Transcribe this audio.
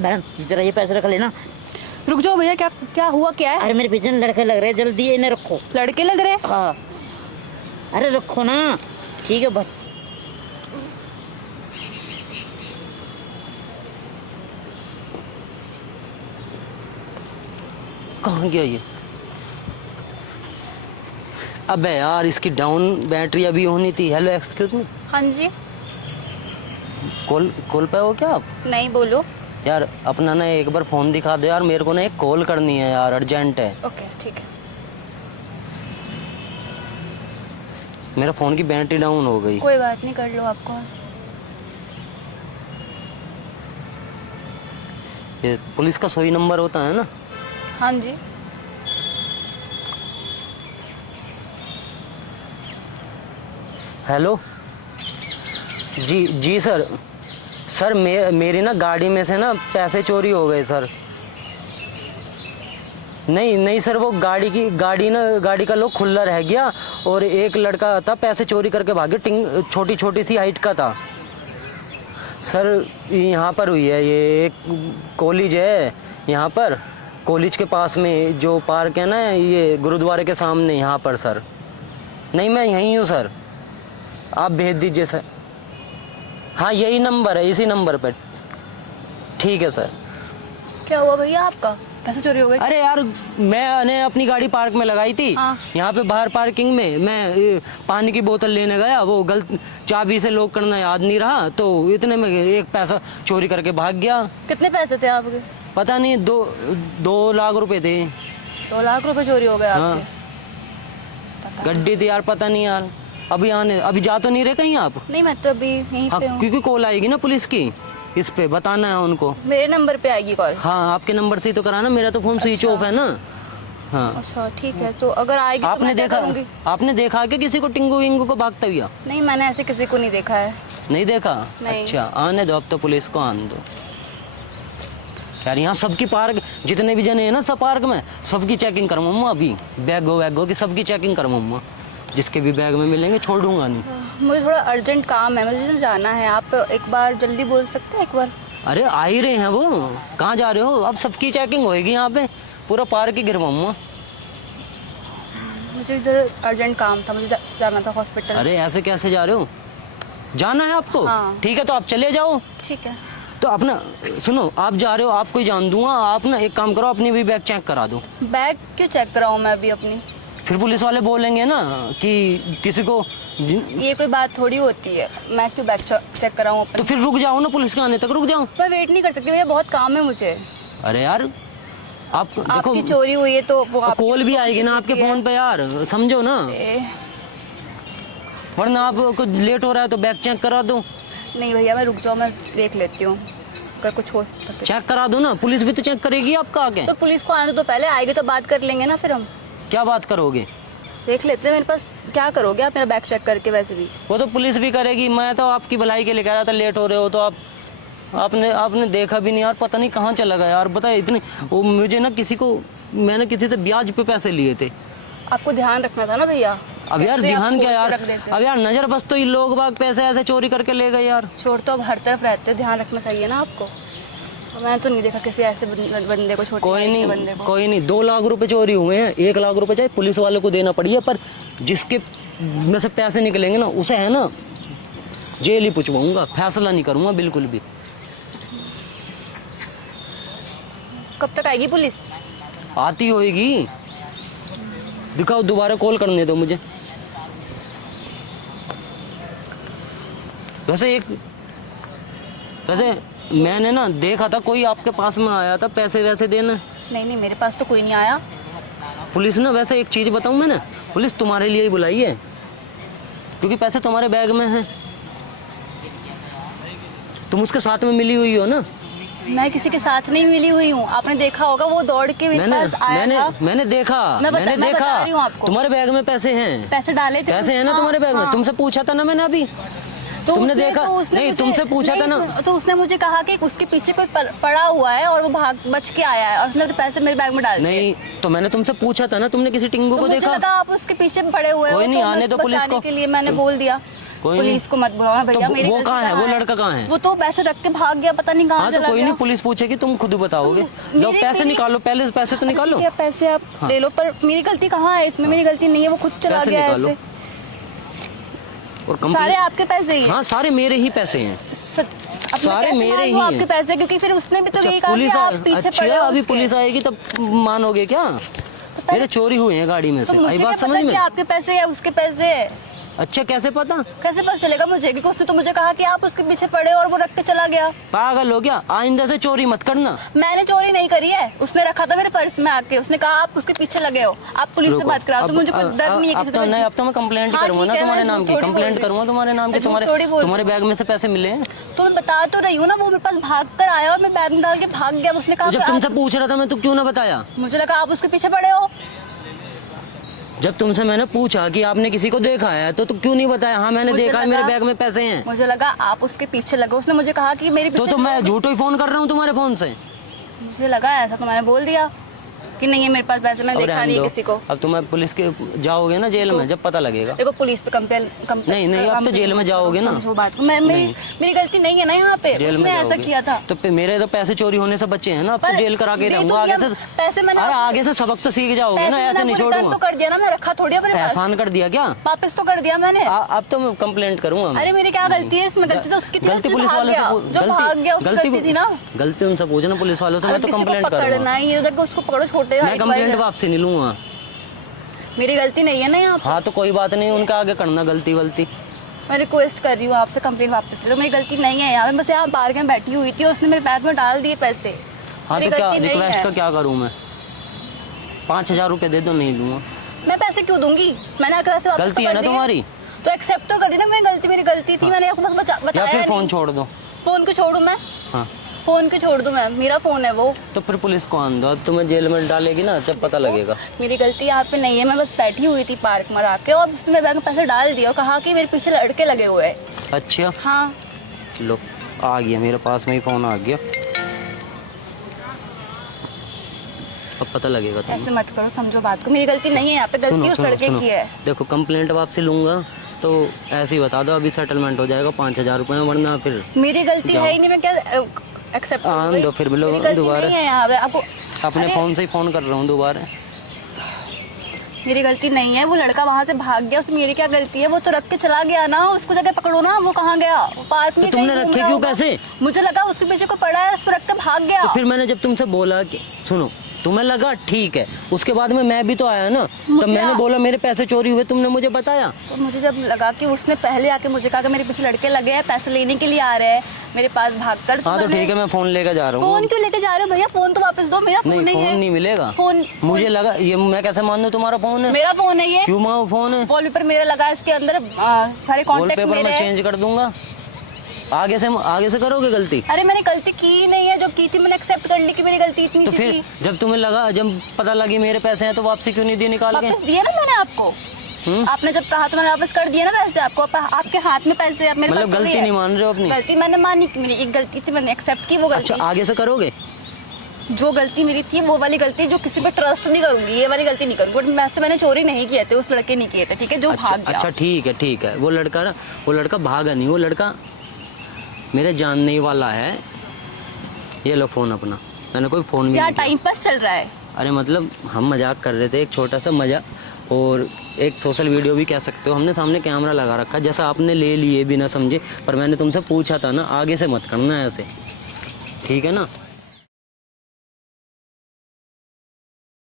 Madam जरा ये पैसे रख लेना। रुक जाओ भैया, क्या क्या हुआ, क्या है? अरे मेरे पीछे लड़के लग रहे हैं, जल्दी इन्हें रखो। लड़के लग रहे हैं? हाँ अरे रखो ना, ठीक है बस। कहाँ गया ये? अबे यार इसकी डाउन बैटरी अभी होनी थी। हेलो एक्सक्यूज मी, हाँ जी। कॉल पे हो क्या आप? नहीं, बोलो। यार अपना ना एक बार फोन दिखा दो यार, मेरे को ना एक कॉल करनी है यार, अर्जेंट है। ओके ठीक है। मेरा फोन की बैटरी डाउन हो गई। कोई बात नहीं, कर लो आप कॉल। ये पुलिस का 100 नंबर होता है ना? हाँ जी। हेलो जी सर। सर मेरी ना गाड़ी में से ना पैसे चोरी हो गए सर। नहीं सर, वो गाड़ी का लॉक खुला रह गया और एक लड़का था पैसे चोरी करके भागे, छोटी छोटी सी हाइट का था सर। यहाँ पर हुई है, ये एक कॉलेज है यहाँ पर, कॉलेज के पास में जो पार्क है ना, ये गुरुद्वारे के सामने यहाँ पर सर। नहीं मैं यहीं हूँ सर, आप भेज दीजिए सर। हाँ यही नंबर है, इसी नंबर पर। ठीक है सर। क्या हुआ भैया, आपका पैसे चोरी हो गए? अरे यार मैंने अपनी गाड़ी पार्क में लगाई थी। हाँ। यहाँ पे बाहर पार्किंग में मैं पानी की बोतल लेने गया, वो गलत चाबी से लॉक करना याद नहीं रहा, तो इतने में एक पैसा चोरी करके भाग गया। कितने पैसे थे आपके? पता नहीं, 2 लाख रुपए थे। 2 लाख रुपए चोरी हो गए हाँ। आपके? गड्डी थी यार, पता नहीं यार। अभी जा तो नहीं रहे कहीं आप? नहीं, मैं तो अभी यहीं हाँ, पे हूँ। क्योंकि कॉल आएगी ना पुलिस की, इस पे बताना है उनको। मेरे नंबर पे आएगी कॉल? हाँ आपके नंबर से ही तो कराना, मेरा तो फोन स्विच ऑफ है ना। हाँ अच्छा ठीक है, तो अगर आएगी तो मैं क्या करूँगी? आपने देखा क्या किसी को टिंगू विंगू को भागता हुआ? नहीं, मैंने ऐसे किसी को नहीं देखा है। नहीं देखा? नहीं। अच्छा आने दो, अब तो पुलिस को आने दो यार। यहाँ सबकी पार्क, जितने भी जने हैं ना सब पार्क में, सबकी चेकिंग करूँ मम्मा। अभी बैगो की सबकी चेकिंग करूँ मम्मा, जिसके भी बैग में मिलेंगे छोड़ दूंगा नहीं। मुझे थोड़ा अर्जेंट काम है, मुझे जाना है। आप एक बार जल्दी बोल सकते हैं एक बार? अरे आ ही रहे हैं वो, कहाँ जा रहे हो? अब सबकी चेकिंग होएगी यहाँ पे, पूरा पार्क ही गिरवाऊंगा। मुझे जरा अर्जेंट काम था, मुझे जाना था हॉस्पिटल। अरे ऐसे कैसे जा रहे हो? जाना है आपको? हाँ। ठीक है तो आप चले जाओ। ठीक है। तो अपना सुनो, आप जा रहे हो, आपको ही जान दूंगा। आप ना एक काम करो, अपनी भी बैग चेक करा दो। बैग क्यों चेक कराऊँ मैं अभी अपनी? फिर पुलिस वाले बोलेंगे ना कि किसी को ये कोई बात थोड़ी होती है, मैं क्यों बैग चेक कराऊँ तो अपनी? फिर रुक जाओ ना, पुलिस के आने तक रुक जाओ। मैं वेट नहीं कर सकती भैया, बहुत काम है मुझे। अरे यार आप देखो, आपकी चोरी हुई है तो वो आपकी कॉल भी आएगी ना आपके फोन पे यार, समझो ना, वरना आपको लेट हो रहा है तो बैग चेक करा दो। नहीं भैया, मैं रुक जाओ, मैं देख लेती हूँ अगर कुछ हो सके। चेक करा दो ना, पुलिस भी तो चेक करेगी आपका आके। तो पुलिस को आने तो पहले आएगी तो बात कर लेंगे ना फिर हम। क्या बात करोगे? देख लेते हैं, मेरे पास क्या करोगे आप मेरा बैग चेक करके? वैसे भी वो तो पुलिस भी करेगी, मैं तो आपकी भलाई के लिए कह रहा था। लेट हो रहे हो तो आपने देखा भी नहीं यार, पता नहीं कहाँ चला गया यार। बताए इतनी वो मुझे ना मैंने किसी से ब्याज पे पैसे लिए थे। आपको ध्यान रखना था ना भैया। अब यार कैसे ध्यान आप क्या यार, रख देते हो? अब यार नजर बस तो ये लोग बाग पैसे ऐसे चोरी करके ले गए यार। चोर तो अब हर तरफ रहते हैं, ध्यान रखना चाहिए ना आपको। तो मैंने तो नहीं देखा किसी ऐसे बंदे को, छोटे बंदे को। कोई नहीं 2 लाख रुपए चोरी हुए हैं, 1 लाख रुपए चाहे पुलिस वाले को देना पड़ी है, पर जिसके में से पैसे निकलेंगे ना उसे है ना जेल ही पुचवाऊंगा, फैसला नहीं करूंगा बिल्कुल भी। कब तक आएगी पुलिस? आती होएगी, दिखाओ, दोबारा कॉल करने दो मुझे। वैसे मैंने ना देखा था कोई आपके पास में आया था पैसे वैसे देना। नहीं, मेरे पास तो कोई नहीं आया। पुलिस ना, वैसे एक चीज बताऊं मैं ना, पुलिस तुम्हारे लिए ही बुलाई है, क्योंकि पैसे तुम्हारे बैग में हैं। तुम उसके साथ में मिली हुई हो ना। मैं किसी के साथ नहीं मिली हुई हूँ, आपने देखा होगा वो दौड़ के मेरे पास आया था। मैंने देखा मैं बता रही हूँ आपको। तुम्हारे बैग में पैसे हैं। पैसे डाले थे, पैसे हैं ना तुम्हारे बैग में। तुमसे पूछा था ना मैंने अभी, तो तुमने उसने देखा? तो उसने नहीं, मुझे- तुमसे पूछा था ना। तो उसने मुझे कहा कि उसके पीछे कोई पड़ा हुआ है और वो बच के आया है और उसने पैसे मेरे बैग में डाल दिए। नहीं तो मैंने तुमसे पूछा था ना, तुमने किसी टिंगू तो को मुझे देखा? लगा आप उसके पीछे पड़े हुए हो, कोई नहीं, तो आने दो पुलिस को। के लिए मैंने बोल दिया। कोई पुलिस को मत बुलाओ भैया, तो मेरी वो गलती कहाँ है, वो कहाँ लड़का कहाँ है? वो तो पैसे रख के भाग गया, पता नहीं कहाँ हाँ तो चला कोई गया। नहीं, पुलिस पूछेगी, तुम खुद बताओगे। लो मेरे- पैसे मेरी- निकालो, पहले पैसे तो निकालो। ठीक है, पैसे आप ले लो, पर मेरी गलती कहाँ है इसमें? मेरी गलती नहीं है, वो खुद चला पैसे गया निकालो। ऐसे। और सारे आपके पैसे ही हैं। हाँ सारे मेरे ही पैसे हैं, अब मैं सारे कैसे मेरे मानूं ही हैं। आपके पैसे, क्योंकि फिर उसने भी तो यही कहा कि पुलिस आप पीछे अच्छा पड़े हो अभी उसके। पुलिस आएगी तब मानोगे क्या? मेरे चोरी हुए हैं गाड़ी में तो से, मुझे आई क्या बात पता समझ कि में? आपके पैसे या उसके पैसे है? अच्छा कैसे पता? कैसे पता चलेगा मुझे? क्योंकि उसने तो मुझे कहा कि आप उसके पीछे पड़े और वो रख के चला गया। पागल हो क्या? आइंदा से चोरी मत करना। मैंने चोरी नहीं करी है, उसने रखा था मेरे पर्स में आके, उसने कहा आप उसके पीछे लगे हो, आप पुलिस से रुको, बात कराओ। तो अब- मुझे कोई डर नहीं है अब किसी तो से। नहीं, अब तो मैं कंप्लेंट हाँ, करूंगा ना ठीक है, तुम्हारे मैं नाम की, झूठ थोड़ी बोल कंप्लेंट रही करूंगा तुम्हारे नाम की। मैं झूठ थोड़ी बोल तुम्हारे बैग में से पैसे मिले हैं। तो मैं बता तो रही हूँ ना, वो मेरे पास भाग कर आया और मैं बैग में डाल के भाग गया। उसने कहा जब कि तुमसे आप- पूछ रहा था मैं, तो क्यों ना बताया? मुझे लगा आप उसके पीछे पड़े हो। जब तुमसे मैंने पूछा कि आपने किसी को देखा है तो क्यों नहीं बताया? हाँ मैंने मुझे देखा है, लगा- मेरे बैग में पैसे हैं। मुझे लगा आप उसके पीछे लगे। उसने मुझे कहा कि मेरे तो पीछे मैं झूठो ही फोन कर रहा हूँ तुम्हारे फोन से। मुझे लगा ऐसा, तो मैंने बोल दिया कि नहीं है मेरे पास पैसे, मैंने अब देखा रहने नहीं दो। किसी को। अब तुम्हें पुलिस के जाओगे ना जेल में, जब पता लगेगा। देखो पुलिस पे कंप्लेन नहीं, अब तो जेल में जाओगे ना। समझो बात को। मेरी गलती नहीं है ना यहाँ पे, जेल उसने में ऐसा जाओगे। किया था। तो मेरे तो पैसे चोरी होने से बच्चे हैं ना, अब तो पर जेल करा के दे रहूंगा तो आगे दिया, से। पैसे मैंने अरे आपको- आगे से सबक तो सीख जाओगे पैसे ना, मैंने ऐसे नहीं आपको छोड़ रिटर्न तो दूंगा। कर दिया ना, मैं रखा थोड़ी अपने पास। एहसान कर दिया क्या? वापस तो कर दिया मैंने। अब तो मैं कंप्लेंट करूंगा। अरे मेरी क्या गलती है इसमें? गलती तो उसकी थी ना, गलती जो पुलिस भाग वालों गया, से जो भाग गया उसकी गलती थी ना। गलती उनसे पूछना पुलिस वालों से, मैं तो किसी को कंप्लेंट करूंगा। पकड़ना ही उधर को, उसको पकड़ो, छोटे मैं कंप्लेंट वापसी नहीं लूंगा। मेरी गलती नहीं है ना यहाँ पे। हाँ तो कोई बात नहीं, उनका आगे करना गलती वलती। मैं रिक्वेस्ट कर रही हूँ आपसे, कंप्लेंट वापस ले लो। मेरी गलती नहीं है यहाँ पे, बस यहाँ बाहर में बैठी हुई थी और उसने मेरे बैग में डाल दिए पैसे। हाँ मेरी तो क्या गलती नहीं रिक्वेस्ट है। का क्या करूँ मैं? 5,000 रुपए दे दो, नहीं लूंगा। मैं पैसे क्यों दूंगी? मैंने आकर ऐसे वापस गलती तो है कर ना दिए। तुम्हारी। तो एक्सेप्ट तो कर दी ना, मेरी गलती थी, मैंने आपको बस या बताया फिर फोन नहीं। छोड़ दो। फोन क्यों छोड़ू मैं? हाँ फोन क्यों छोड़ दूं मैं? मेरा फोन है वो। तो फिर पुलिस को आन दो, अब तुम्हें जेल में डालेगी ना, जब पता लगेगा। मेरी गलती यहाँ पे नहीं है, मैं बस बैठी हुई थी पार्क में आके और उसने मेरे बैग में पैसे डाल दिए और कहा कि मेरे पीछे लड़के लगे हुए हैं। अच्छा हाँ लो, आ गया मेरे पास में ही फोन आ गया। अब पता लगेगा तुम्हें। ऐसे मत करो, समझो बात को। मेरी गलती नहीं है यहाँ पे, गलती उस लड़के की है। देखो कंप्लेंट वापसी लूंगा तो ऐसे ही बता दो, अभी सेटलमेंट हो जाएगा 5,000 रुपए में, वरना फिर मेरी गलती है ही नहीं, मैं क्या एक्सेप्ट आन दो फिर मिलो दोबारा। नहीं है यहाँ पे आपको। अपने अरे, फोन से ही फोन कर रहा हूँ दोबारा। मेरी गलती नहीं है, वो लड़का वहाँ से भाग गया, उसमें मेरी क्या गलती है? वो तो रख के चला गया ना, उसको जगह पकड़ो ना। वो कहाँ गया? वो पार्क में तो तुमने कहीं घूम रखे रहा क्यों होगा। पैसे? मुझे लगा उसके पीछे को पड़ा है, उसको रख के भाग गया। तो फिर मैंने जब तुमसे बोला कि सुनो, तुम्हें लगा ठीक है, उसके बाद में मैं भी तो आया ना, तो मैंने बोला मेरे पैसे चोरी हुए, तुमने मुझे बताया। तो मुझे जब लगा कि उसने पहले आके मुझे कहा कि मेरे पीछे लड़के लगे हैं, पैसे लेने के लिए आ रहे हैं मेरे पास भागकर। हाँ तो ठीक है, मैं फोन लेकर जा रहा हूँ। फोन क्यों लेके जा रहे हो भैया? फोन तो वापस दो, मेरा फोन नहीं, नहीं फोन है। नहीं मिलेगा। फोन मुझे लगा ये, मैं कैसे मान लूं तुम्हारा फोन है? मेरा फोन है ये। क्यों माँ फोन है? वॉलपेपर मेरा लगा है, इसके अंदर सारे कॉन्टेक्ट वॉलपेपर मेरे मैं हैं। चेंज कर दूंगा। आगे से करोगे गलती? अरे मैंने गलती की नहीं है, जो की थी मैंने एक्सेप्ट कर ली कि मेरी गलती इतनी तो सी फिर थी। जब तुम्हें लगा, जब पता लगी मेरे पैसे हैं, तो वापसी क्यों नहीं दिए निकाल के? वापस दिए ना मैंने आपको। आपने जब कहा तो मैंने वापस कर दिया ना पैसे आपको। आपके हाथ में पैसे हैं, मेरे पास मतलब थोड़ी गलती है। नहीं मान रहे हो अपनी? गलती मैंने मानी कि मेरी एक गलती थी, मैंने एक्सेप्ट की वो गलती। अच्छा आगे से करोगे? जो गलती मेरी थी वो वाली गलती, जो किसी पे ट्रस्ट नहीं करूंगी, ये वाली गलती नहीं करूंगी। बट वैसे मैंने चोरी नहीं किए थे, उस लड़के नहीं किए थे, ठीक है, जो भाग गया। अच्छा ठीक है, वो लड़का भागा नहीं, वो लड़का मेरे जानने वाला है। ये लो फोन अपना, मैंने कोई फोन भी क्या नहीं किया। टाइम पास चल रहा है? अरे मतलब हम मजाक कर रहे थे, एक छोटा सा मजाक, और एक सोशल वीडियो भी कह सकते हो। हमने सामने कैमरा लगा रखा, जैसा आपने ले लिए बिना समझे, पर मैंने तुमसे पूछा था ना, आगे से मत करना ऐसे, ठीक है ना?